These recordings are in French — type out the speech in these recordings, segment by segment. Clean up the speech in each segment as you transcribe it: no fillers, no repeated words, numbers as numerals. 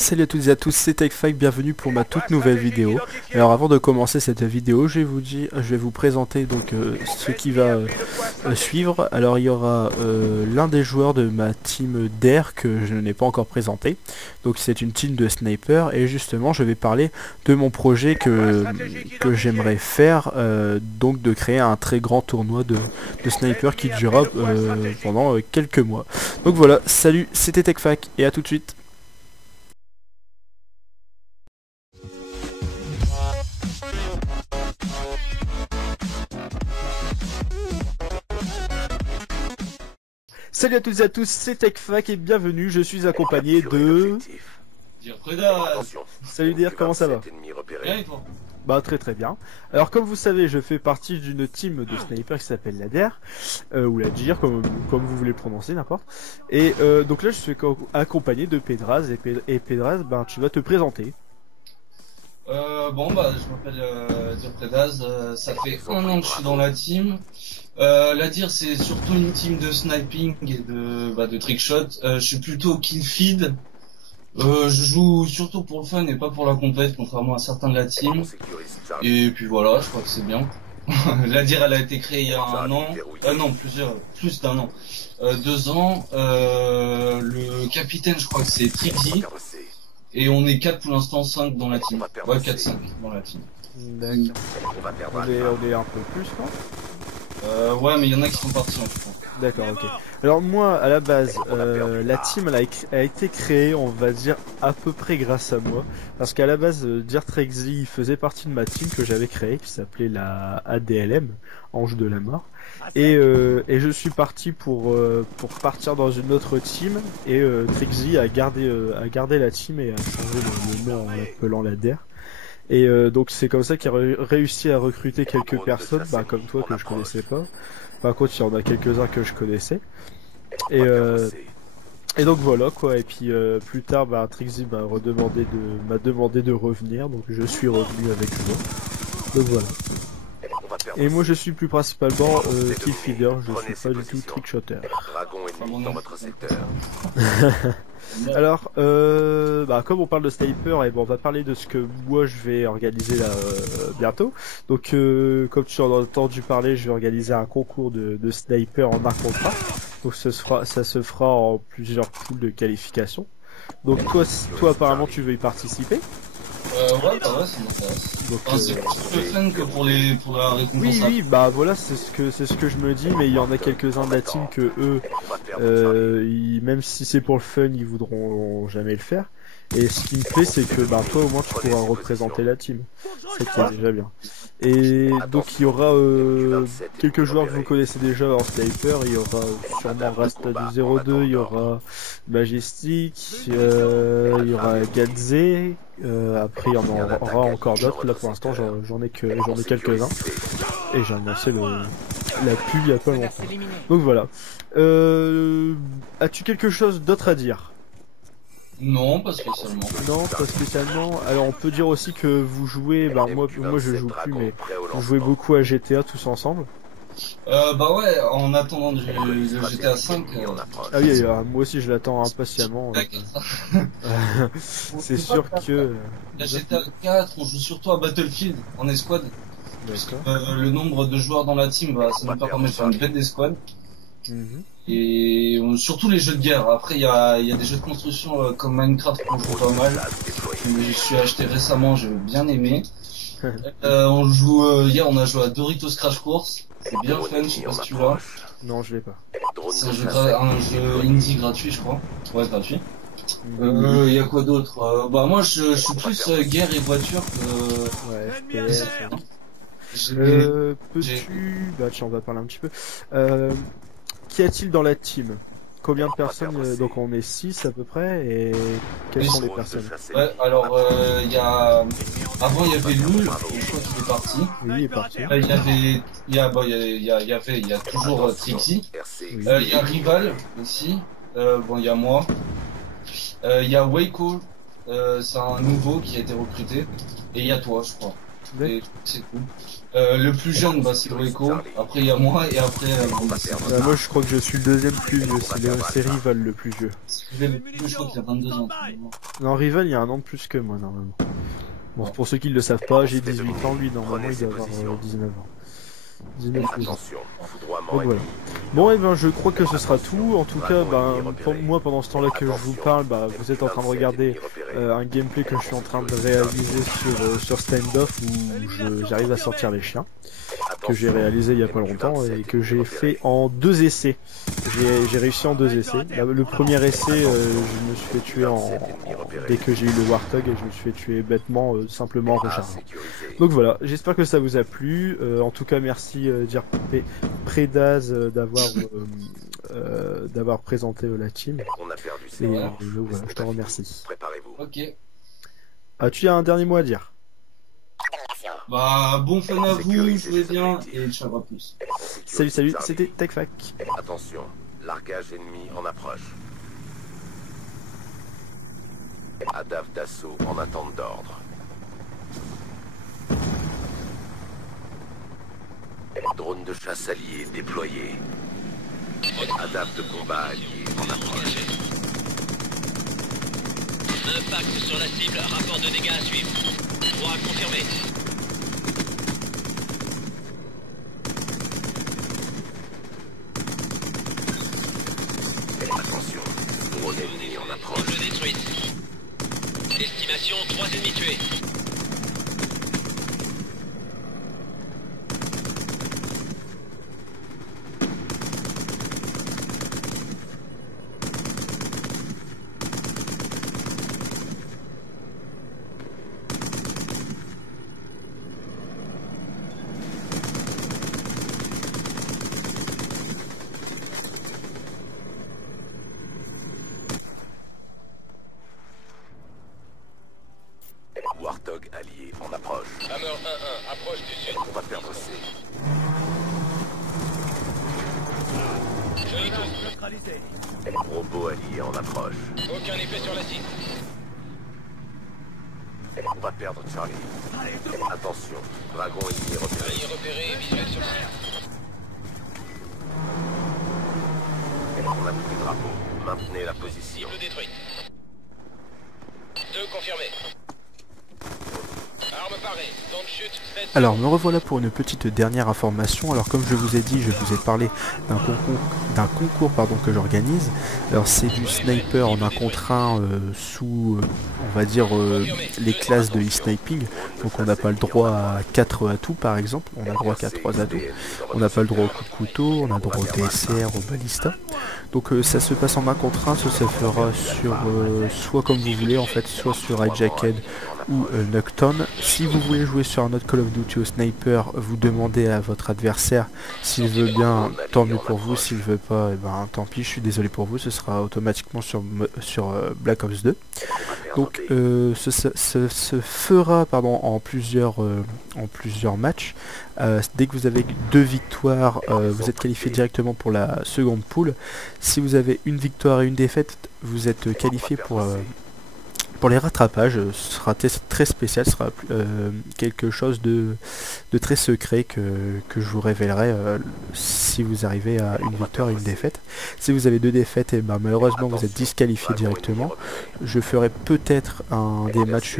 Salut à toutes et à tous, c'est TechFac, bienvenue pour ma toute nouvelle vidéo. Alors avant de commencer cette vidéo, je vais vous présenter donc ce qui va suivre. Alors il y aura l'un des joueurs de ma team DAIR que je n'ai pas encore présenté. Donc c'est une team de sniper et justement je vais parler de mon projet que j'aimerais faire, donc de créer un très grand tournoi de sniper qui durera pendant quelques mois. Donc voilà, salut, c'était TechFac et à tout de suite. Salut à toutes et à tous, c'est TechFac et bienvenue, je suis accompagné de... Dire Preda. Salut Dir, comment ça va? Bien et toi? Bah très bien. Alors comme vous savez, je fais partie d'une team de snipers qui s'appelle la DAIR, ou la DIR, comme vous voulez prononcer, n'importe. Et donc là je suis accompagné de Pedraz, et Pedraz, ben tu vas te présenter. Bon bah je m'appelle Dire Predaz, ça fait un an que je suis dans la team. La DIR c'est surtout une team de sniping et de trickshot. Je suis plutôt kill feed. Je joue surtout pour le fun et pas pour la compète, contrairement à certains de la team. Et puis voilà, je crois que c'est bien. La DIR elle a été créée il y a un an, non plus d'un an, 2 ans. Le capitaine je crois que c'est Trixie. Et on est 4 pour l'instant, 5 dans la team. Ouais, 4-5 dans la team. D'accord. On est un peu plus, non? Ouais, mais il y en a qui sont partis en tout cas. D'accord, ok. Alors moi, à la base, la team elle a été créée, on va dire, à peu près grâce à moi. Parce qu'à la base, Dir Trexy faisait partie de ma team que j'avais créée, qui s'appelait la ADLM, Ange de la Mort. Et je suis parti pour partir dans une autre team, et Trexy a gardé la team et a changé le nom en l'appelant la DAIR. Et donc c'est comme ça qu'il a réussi à recruter quelques personnes, bah, comme toi que je connaissais pas. Par contre, il y en a quelques-uns que je connaissais. Et donc voilà quoi. Et puis plus tard, bah, Trixie m'a demandé de revenir, donc je suis revenu avec moi. Donc voilà. Et moi je suis plus principalement kill feeder, je suis pas du tout trickshotter. Alors, bah, comme on parle de sniper, et bon, on va parler de ce que moi je vais organiser là bientôt. Donc, comme tu en as entendu parler, je vais organiser un concours de sniper en arc contrat. Donc, ça se fera en plusieurs poules de qualification. Donc, toi apparemment, tu veux y participer? Ouais, bah ouais, ça m'intéresse. Enfin, c'est plus le fun que pour la récompense. Oui, bah voilà, c'est ce que je me dis, mais il y en a quelques-uns de la team que eux, même si c'est pour le fun, ils voudront jamais le faire. Et ce qui me plaît, c'est que bah toi au moins tu pourras représenter la team. C'est déjà bien. Et donc il y aura quelques joueurs que vous connaissez déjà en sniper. Il y aura sûrement Rasta du 02, il y aura Majestic, il y aura Gadze. Après il y en aura encore d'autres. Là pour l'instant j'en ai quelques-uns. Et j'ai annoncé la pub il y a pas longtemps. Donc voilà. As-tu quelque chose d'autre à dire? Non, pas spécialement. Non, pas spécialement. Alors on peut dire aussi que vous jouez, bah moi je joue plus, mais vous jouez beaucoup à GTA tous ensemble. Bah ouais, en attendant le GTA 5. Ah oui, moi aussi je l'attends impatiemment. C'est sûr que... La GTA 4, on joue surtout à Battlefield, en escouade. Le nombre de joueurs dans la team, bah, ça nous permet de faire une bête d'escouade. Et surtout les jeux de guerre. Après il y a des jeux de construction comme Minecraft qu'on joue pas mal. Je suis acheté récemment, j'ai bien aimé. On joue hier on a joué à Doritos Crash Course. C'est bien fun, je sais pas si tu vois. Non, je l'ai pas. C'est un jeu indie gratuit je crois. Ouais, gratuit. Il y a quoi d'autre? Bah moi je suis plus guerre et voiture que... Ouais, FPS. Peux-tu... Bah tiens, on va parler un petit peu. Qu'y a-t-il dans la team? Combien de personnes? Donc on est 6 à peu près, et quelles sont les personnes? Ouais, alors avant il y avait Loul, je crois qu'il est parti. Oui, il est parti. Il y a toujours Trixie. Il y a Rival aussi. Bon, il y a moi. Il y a Waco, c'est un nouveau qui a été recruté. Et il y a toi, je crois. c'est cool. Le plus jeune, bah, c'est Loeco. Après, il y a moi, et après, moi, je crois que je suis le deuxième plus vieux. C'est Rival le plus vieux. Je crois qu'il a 22 ans. Non, Rival, il y a un an de plus que moi, normalement. Bon, pour ceux qui ne le savent pas, j'ai 18 ans, lui, normalement, il doit avoir 19 ans. 19 ans. Donc voilà. Bon, et ben, je crois que ce sera tout. En tout cas, moi, pendant ce temps-là que je vous parle, vous êtes en train de regarder un gameplay que je suis en train de réaliser sur Standoff où j'arrive à sortir les chiens, que j'ai réalisé il y a pas longtemps et que j'ai fait en 2 essais. J'ai réussi en 2 essais. Le premier essai, je me suis fait tuer dès que j'ai eu le Warthog et je me suis fait tuer bêtement, simplement en rechargeant. Donc voilà, j'espère que ça vous a plu. En tout cas, merci dire Predaz d'avoir présenté la team. Et voilà, je te remercie. Ok. As-tu un dernier mot à dire? Bah, bon fun à vous, jouez bien et ciao à plus. Salut, c'était TechFac. Attention, largage ennemi en approche. Adaf d'assaut en attente d'ordre. Drone de chasse allié déployé. Adaf de combat allié en approche. Impact sur la cible, rapport de dégâts à suivre. 3 confirmé. Attention, drone ennemi en approche. Cible détruite. Estimation 3 ennemis tués. Warthog allié en approche. Hammer 1-1, approche du sud. On va perdre C. Je retourne. Robot allié en approche. Aucun effet sur la cible. On va perdre Charlie. Attention, dragon ennemi repéré. Allié repéré et visuel sur cible. On a pris le drapeau. Maintenez la position. Cible détruite. 2 confirmés. Arme parée, zone chute, 7. Alors me revoilà pour une petite dernière information. Alors comme je vous ai dit, je vous ai parlé d'un concours que j'organise. Alors c'est du sniper en 1 contre 1 sous on va dire les classes de e-sniping. Donc on n'a pas le droit à 4 atouts par exemple, on a le droit qu'à 3 atouts. On n'a pas le droit au coup de couteau, on a le droit au DSR, au balista. Donc ça se passe en 1 contre 1, ça se fera sur soit comme vous voulez en fait, soit sur Hijacked ou Nocturne. Si vous voulez jouer sur un autre Call of Duty au sniper, vous demandez à votre adversaire s'il veut bien, tant mieux pour vous, s'il veut pas, et ben tant pis, je suis désolé pour vous, ce sera automatiquement sur Black Ops 2. Donc se fera en plusieurs matchs. Dès que vous avez 2 victoires, vous êtes qualifié directement pour la seconde poule. Si vous avez une victoire et une défaite, vous êtes qualifié pour les rattrapages. Ce sera très spécial, ce sera quelque chose de très secret que je vous révélerai si vous arrivez à une victoire et une défaite. Si vous avez 2 défaites, et malheureusement vous êtes disqualifié directement. Je ferai peut-être des matchs,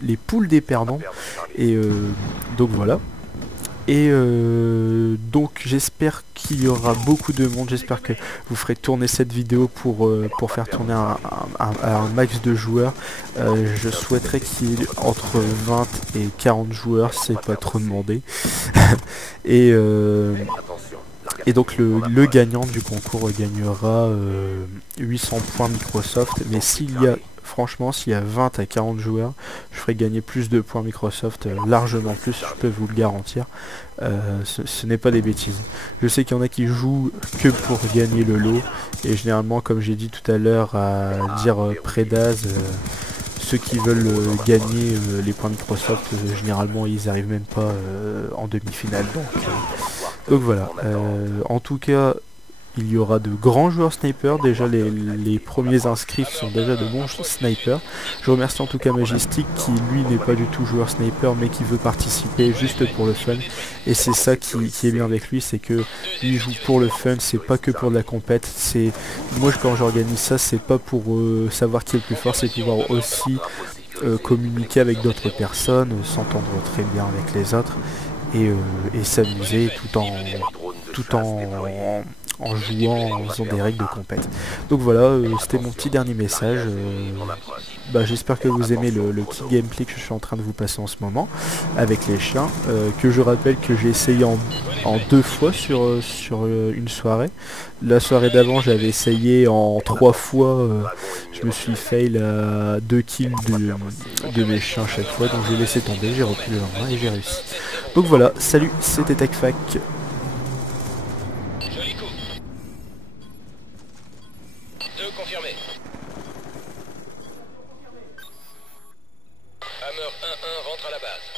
les poules des perdants. Et donc voilà. Et donc j'espère qu'il y aura beaucoup de monde, j'espère que vous ferez tourner cette vidéo pour faire tourner un max de joueurs. Je souhaiterais qu'il y ait entre 20 et 40 joueurs, c'est pas trop demandé. Et donc le gagnant du concours gagnera 800 points Microsoft, mais franchement, s'il y a 20 à 40 joueurs, je ferai gagner plus de points Microsoft, largement plus, je peux vous le garantir. Ce n'est pas des bêtises. Je sais qu'il y en a qui jouent que pour gagner le lot, et généralement, comme j'ai dit tout à l'heure, à dire Predaz, ceux qui veulent gagner les points Microsoft, généralement, ils n'arrivent même pas en demi-finale. Donc voilà. En tout cas, il y aura de grands joueurs snipers. Déjà les premiers inscrits sont déjà de bons snipers. Je remercie en tout cas Majestic qui lui n'est pas du tout joueur sniper mais qui veut participer juste pour le fun. Et c'est ça qui est bien avec lui, c'est que lui joue pour le fun, c'est pas que pour de la compète. Moi quand j'organise ça, c'est pas pour savoir qui est le plus fort, c'est pouvoir aussi communiquer avec d'autres personnes, s'entendre très bien avec les autres et s'amuser tout en jouant, en faisant des règles de compète. Donc voilà, c'était mon petit dernier message. J'espère que vous aimez le petit gameplay que je suis en train de vous passer en ce moment avec les chiens, que je rappelle que j'ai essayé en 2 fois sur une soirée. La soirée d'avant j'avais essayé en 3 fois, je me suis fail à 2 kills de mes chiens à chaque fois, donc j'ai laissé tomber, j'ai repris le lendemain et j'ai réussi. Donc voilà, salut, c'était TechFac. Joli coup. 2 confirmés. Hammer 1-1 rentre à la base.